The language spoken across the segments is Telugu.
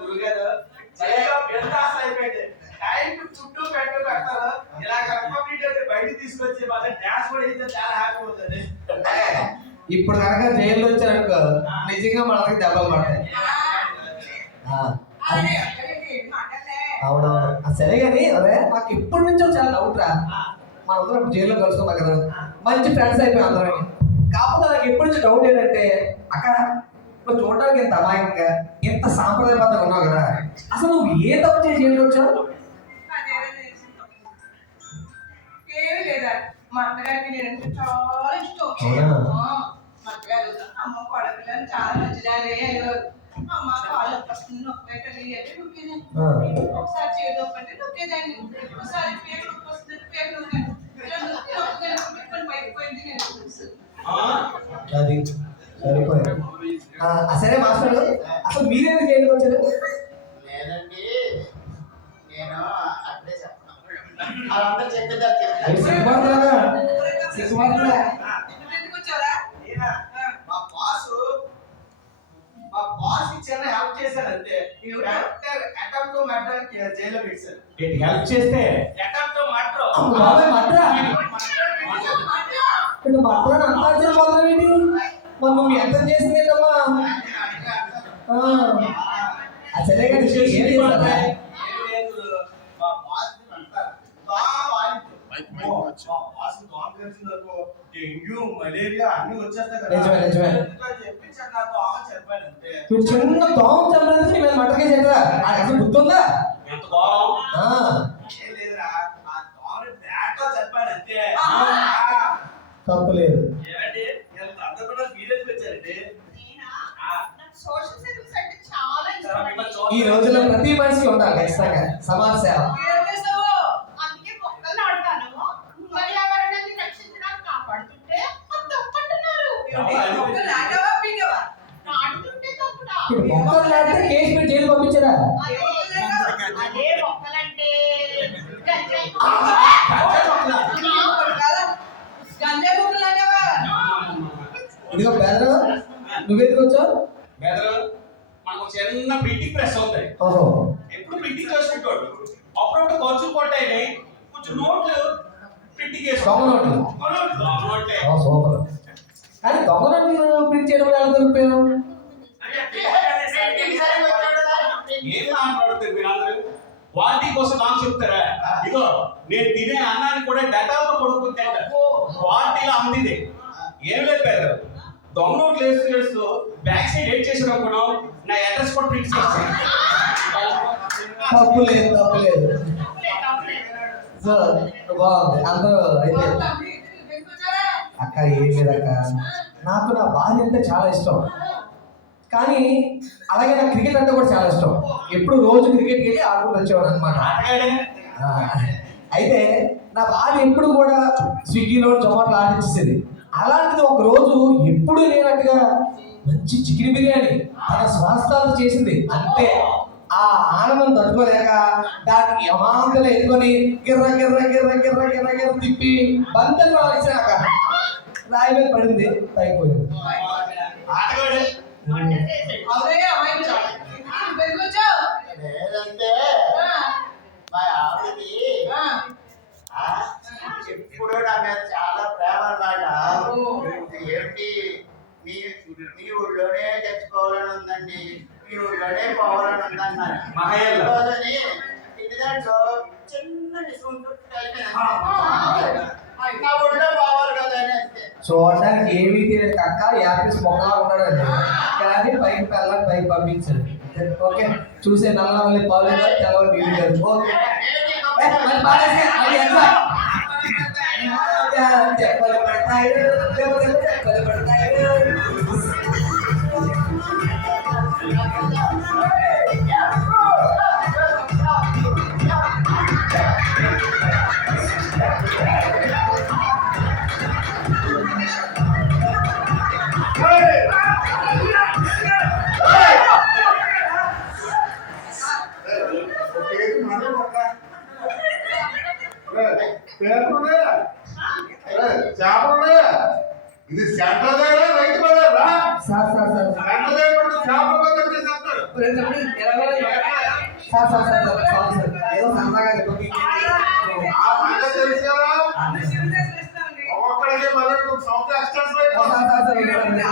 గురుగారు అయిపోయింది టైం చుట్టూ పెడతారు ఇలా కంప్లీట్ అయితే బయటకు తీసుకొచ్చి బాగా డాన్స్ కూడా అయితే చాలా హ్యాపీ అవుతుంది. ఇప్పుడు కనుక జైల్లో వచ్చారనుకో నిజంగా మనకి దెబ్బలు పడతాయి. అవునవును సరే కానీ అదే మాకు ఇప్పటి నుంచో చాలా డౌట్ రా. మనందరం ఇప్పుడు జైల్లో కలుసుకున్నాం కదా, మంచి ఫ్రెండ్స్ అయిపోయి అందరం. కాకపోతే నాకు ఎప్పటి నుంచి డౌట్ ఏంటంటే అక్క ఇప్పుడు చూడడానికి ఇంత అమాయకంగా ఇంత సాంప్రదాయబద్ధంగా ఉన్నావు కదా, అసలు నువ్వు ఏ తప్పు చేసి జైల్లో వచ్చావు? ఏమి లేదా మా అత్తగారికి నేనంటే చాలా ఇష్టం. మా అత్తగారు అమ్మ కొడపిల్లని చాలా మంచిదాన్ని అనేవారు. అమ్మ కాళ్ళు వస్తుంది నొప్పి తల్లి అంటే నొక్కేదాన్ని, ఒకసారి చేతి నొప్పి నొక్కేదాన్ని, ఒకసారి పేరు నొప్పి వస్తుంది పేరు నొక్కాను, ఇలా నొప్పి నొక్కని పైపోయింది నేను. అది సరిపోయింది. సరే మాస్టర్ అసలు మీరేమి జైలుకి వచ్చారు? లేదండి నేను అప్పుడే చెప్పను, అదంతా చెప్పేదారు చిన్న హెల్ప్ చేశారు అంతే. అటెంప్ట్ టు మర్డర్ జైల్లో పెట్టారు. హెల్ప్ చేస్తే అటెంప్ట్ టు మర్డర్ నువ్వు ఎంత చేసింది ఏంటమ్మా? సరే కానీ ఏం చేస్తారా? డెంగ్యూ మలేరియా అన్ని వచ్చేస్తాయి కదా, చెప్పించాను నా దోమ చెప్పాను అంతే. చిన్న దోమ చెప్పడానికి నీ మీద మటకే చేయరా? అసలు గుర్తుందా? ఎంత దోమ ఏం లేదురా, ఆ దోమని బ్యాట్తో చెప్పాను అంతే. తప్పులేదు. ఏమండి ఎంత అందకుండా సీరియస్ వచ్చారండి. సోషల్ సర్వీస్ అంటే చాలా ఇష్టం. ఈ రోజుల్లో ప్రతి మనిషి ఉండాలి ఖచ్చితంగా సమాజ సేవ. అందుకే మొక్కలు నాటుతాను, పర్యావరణాన్ని రక్షించడానికి కాపాడుతుంటే అది తప్పంటున్నారు. మొక్కలు నాటవా పీకవా? నాటుతుంటే తప్పుడా? మొక్కలు నాటితే కేసు పెట్టి జైలు పంపించారా? అదే మొక్కలంటే గంజాయి మొక్కలు నాటవా? ఇదిగో బెదరు నువ్వెందుకు వచ్చావు? బెదరు మనకు చిన్న ప్రింటింగ్ ప్రెస్ అవుతాయి, ఎప్పుడు ప్రింటింగ్ చేసుకుంటాడు. అప్పుడప్పుడు ఖర్చులు కొట్టాయి, కొంచెం నోట్లు ప్రింటింగ్ దొంగ సూపర్. కానీ దొంగ నోట్లు ప్రింట్ చేయడం ఎలా దొరికిపోయావు? ఏం మాట్లాడుతారు మీరందరూ? వాటి కోసం నాకు చెప్తారా? ఇగో నేను తినే అన్నాన్ని కూడా డటాలతో కొడుకుంటే వాటిలో అమ్మింది ఏం లేదు పేరు. దొంగ నోట్లు వేస్తూ బ్యాక్ సైడ్ ఏడ్ చేసిన అనుకున్నావు, నా అడ్రస్ కూడా ప్రింట్ చేస్తాను. తప్పులేదు తప్పులేదు బాగుంది అందరూ. అయితే అక్క ఏం లేదక్క, నాకు నా భార్య అంటే చాలా ఇష్టం, కానీ అలాగే నాకు క్రికెట్ అంటే కూడా చాలా ఇష్టం. ఎప్పుడు రోజు క్రికెట్కి వెళ్ళి ఆడుకుంటూ వచ్చేవాడు అనమాట. అయితే నా భార్య ఎప్పుడు కూడా స్విగ్గీలో జొమాటో ఆడించేసేది. అలాంటిది ఒక రోజు ఎప్పుడు లేనట్టుగా మంచి చికెన్ బిర్యానీ తన స్వాస్థాలు చేసింది. అంటే ఆ ఆనందం తట్టుకోలేక దాన్ని యమాంతలో ఎత్తుకొని గిర్ర గిర్ర గిర్ర గిర్ర గిర్ర గిర్ర తిప్పి బంధంగా వేసాక రాయి మీద పడింది, పైపోయింది. లేదంటే మా ఆవిడకి ఎప్పుడు నా మీద చాలా ప్రేమ అన్నమాట. ఏంటి మీ ఊళ్ళోనే తెచ్చుకోవాలని ఉందండి, మీ ఊళ్ళోనే పోవాలని ఉందన్నారు. ఇంటి దాంట్లో చిన్న నా ఊళ్ళో పోవాలి కదా అని చూడడానికి ఏమీ తెలియదు కక్క యాపిల్స్ మొక్కలా ఉన్నాడండి, కానీ పైకి వెళ్ళాలని పైకి పంపించాడు. ఓకే చూసే నల్ల పాలు తెల్లవారు నీళ్ళు గారు. ఓకే చెప్పలు పడతాయి చెప్పలు పడతాయి. కేసు మనమే పక్క. పేరుకునే చేపలునే ఇది సెంటర్ దగ్గర రైతు బజారా సార్ సార్ సార్ సెంటర్ దగ్గర పడితే చేపలు బజార్ చేసేస్తారు. Sir sir sir sorry sir ఏదో సరదాగా చెప్పండి. ఆ సంగతి తెలుసు కదా. ఒక్కడికి మళ్ళీ సంవత్సరం ఎక్స్టెన్షన్ అయిపోతుంది.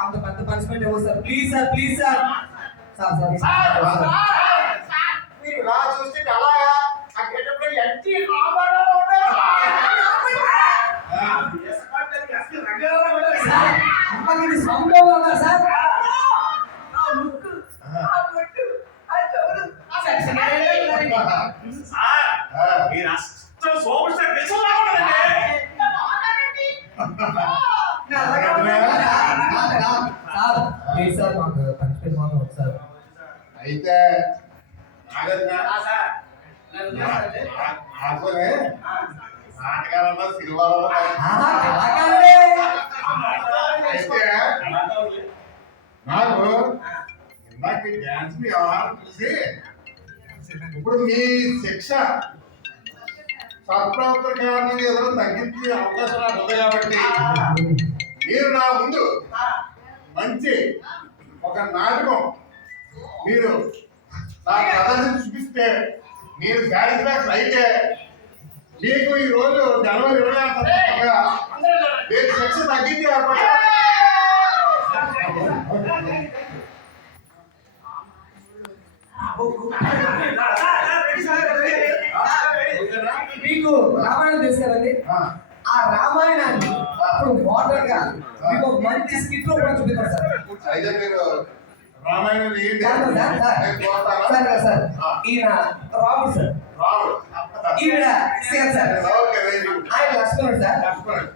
అంత పెద్ద పనిష్మెంట్ ఇవ్వదు sir. Please sir please sir. Sir sir మీరు ఇలా చూస్తే అలాగా ఆ గెటప్లో ఎట్టి రాబడాలో ఉంటారు. అమ్మకి ఇది సౌండ్గా ఉందా సార్? సార్ మీరు అసలు సూపర్ స్టార్ తెలుసుకున్నారండి. సార్ ప్లీజ్ సార్ మాకు పనిష్మెంట్ మాత్రం వద్దు సార్. అయితే నాగన్నా ఆకునే నాటకాలన్నా సినిమాలలో ఆహా, కళాకారుడే. అయితే నాకు ఇందాక డ్యాన్స్ వ్యవహారం చూసి ఇప్పుడు మీ శిక్ష సత్ప్రవర్తన కారణంగా ఏదో తగ్గించే అవకాశం నాకు ఉంది కాబట్టి మీరు నా ముందు మంచి ఒక నాటకం మీరు నా ప్రదర్శన చూపిస్తే మీరు సాటిస్ఫాక్షన్ అయితే మీకు ఈ రోజు జనవరి 26 మీకు శిక్ష తగ్గించి ఏర్పడ మీకు రామాయణం తెలుసు కదండి. ఆ రామాయణాన్ని ఇప్పుడు మోడర్న్ గా మీకు ఒక మంచి స్కిట్ లో కూడా చూపిస్తారు సార్. అయితే మీరు రామాయణం ఏంటి చేద్దాం సార్. సార్ నేను చూస్తాను. సార్ సార్ ఈయన రాముడు సార్, రాముడు ఈవిడ Sita sir, okay very good. ఆయన లక్ష్మణుడు సార్, లక్ష్మణుడు.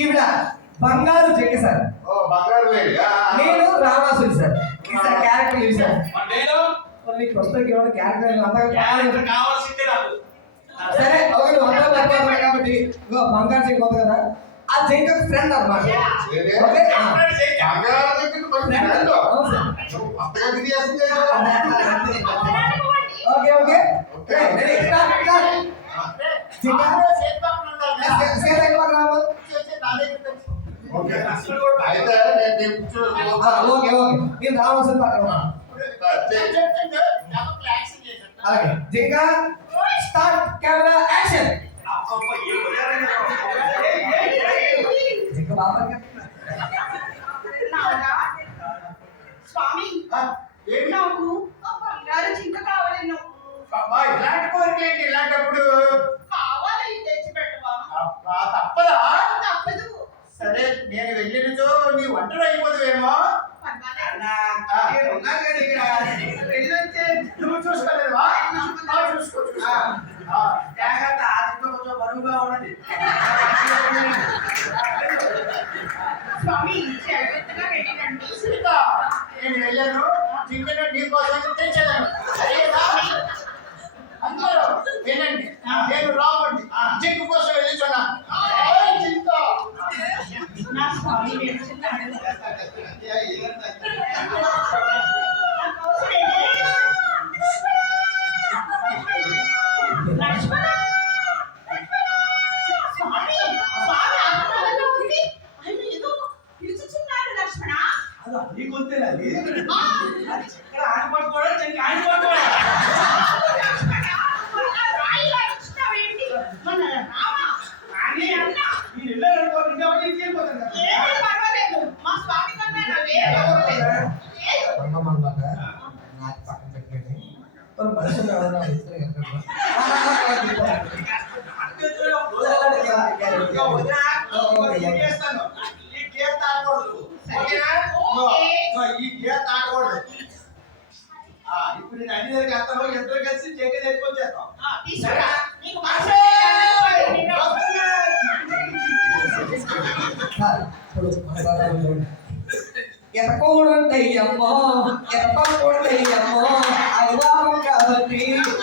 ఈవిడ బంగారు చెక్క సార్, ఓ బంగారు లేడి. నేను రావణాసుడు సార్. ఈ సార్ క్యారెక్టర్ ఇది సార్. నేను మీకు ప్రస్తుతానికి ఏమైనా క్యారెక్టర్ అంతా క్యారెక్టర్ కావాల్సిందే నాకు. సరే ఒకటి వంద పడిపోతున్నాయి కాబట్టి ఇగో బంగారు చెక్క ఉంది కదా, ఆ చెక్క ఫ్రెండ్ అన్నమాట. ఏదే? ఓకే బంగారు దగ్గరికి మరి ఫ్రెండ్. అవును సార్. నువ్వు కొత్తగా బిజీ చేస్తుంది కదా. Okay okay ready start start. చెక్క సీత ఎక్కడ రాము. ఓకే అయితే నేను నీకు ఓకే ఓకే నేను రావాల్సిన పక్కన అలాగే జింక స్టార్ట్ కెమెరా యాక్షన్. జింక బాబా స్వామి నాకు ఆ బంగారు జింక కావాలను. అబ్బా, ఇలాంటి కోరికేంటి ఇలాంటప్పుడు కావాలి తెచ్చి పెట్టవా? అబ్బా, తప్పదా? తప్పదు. సరే నేను వెళ్ళినచో నీ ఒంటరి అయిపోదువేమో. నువ్వు చూసుకోలేవా? చూసుకో జాగ్రత్త, ఆదితో కొంచెం బరువుగా ఉన్నది. స్వామి జాగ్రత్తగా వెళ్ళిరండి. సీత, నేను వెళ్ళాను జింకను నీ కోసం తెచ్చేదాను. అరే రామి, అందరూ వినండి, నేను రావండి జింక కోసం వెళ్ళిచున్నా. జింక నా స్వామి వెళ్తున్నాడు. లక్ష్మణ స్వామి స్వామి ఆత్మలలో ఉంది. ఆయన ఏదో పిలుచుచున్నాడు లక్ష్మణ. రాయిలా ఇచ్చినావేంటి? మన రామ అని అన్న. ఏమీ పర్వాలేదు, మా స్వామి కన్నా లేదు. అన్నమాట నాకు పక్కన పెట్టండి. ఒక మనుషులు ఎవరైనా ఇస్తే ఇప్పుడు నేను అన్ని దగ్గర వెళ్తాను, ఇద్దరు కలిసి జగన్ ఎక్కువచ్చేస్తాం. తీసుకురా నీకు ఎతకూడంటయ్యమ్మో ఎతకూడంటయ్యమ్మో అదివారం కాబట్టి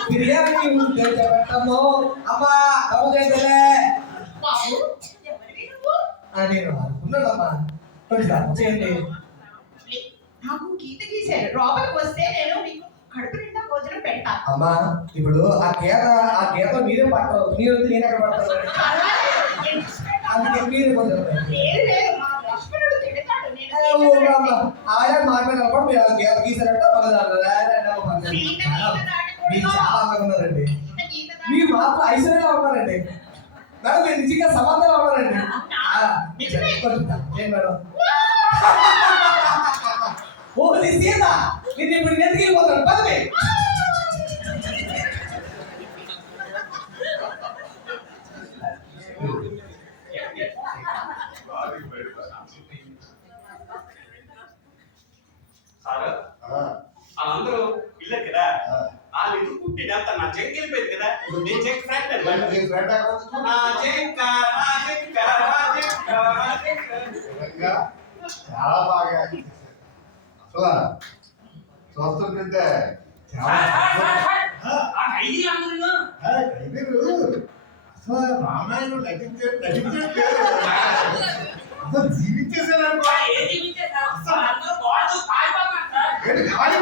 బిర్యానీ ఉంటే చెప్పటమ్మో అమ్మా బాబు చేతలే బాబు ఎవరివి నువ్వు? నేను అనుకున్నానమ్మా కొంచెం చేయండి. నాకు గీత గీశారు. లోపలికి వస్తే నేను నీకు కడుపు నిండా భోజనం పెడతాను. గీత అమ్మా ఇప్పుడు ఆ గీత మీరే పడతారు, మీరు వస్తే నేను ఎక్కడ పడతాను? అందుకే మీరే కొంచెం లేదు లేదు మా లక్ష్మణుడు తిడతాడు నేను ఆయన మాట్లాడినప్పుడు మీరు ఆ గీత గీసారంటే మీరు చాలా అందంగా ఉన్నారండి. మీరు మాకు ఐశ్వర్యంగా ఉన్నారండి మేడం. మీరు నిజంగా సమాధానం ఉన్నారండి. ఏం మేడం? ఓ నీ సీత నేను ఇప్పుడు ఎందుకు వెళ్ళిపోతాను పదవి. సార్ ఆ, వాళ్ళందరూ ఇల్లేదు కదా, ఆ. వాళ్ళు ఎందుకు పుట్టినంత నా చెక్ వెళ్ళిపోయింది కదా, నేను చెక్ ఫ్రాక్ట్ అని నీ ఫ్రెండ్ అక్కడ నా చెక్క నా చెక్క నా చెక్క నా చెక్క. నిజంగా చాలా బాగా అసలు చూస్తుంటే చాలా అసలు రామాయణం నటించట్లేదు అసలు జీవించేసాను ఏంటి ఖాళీ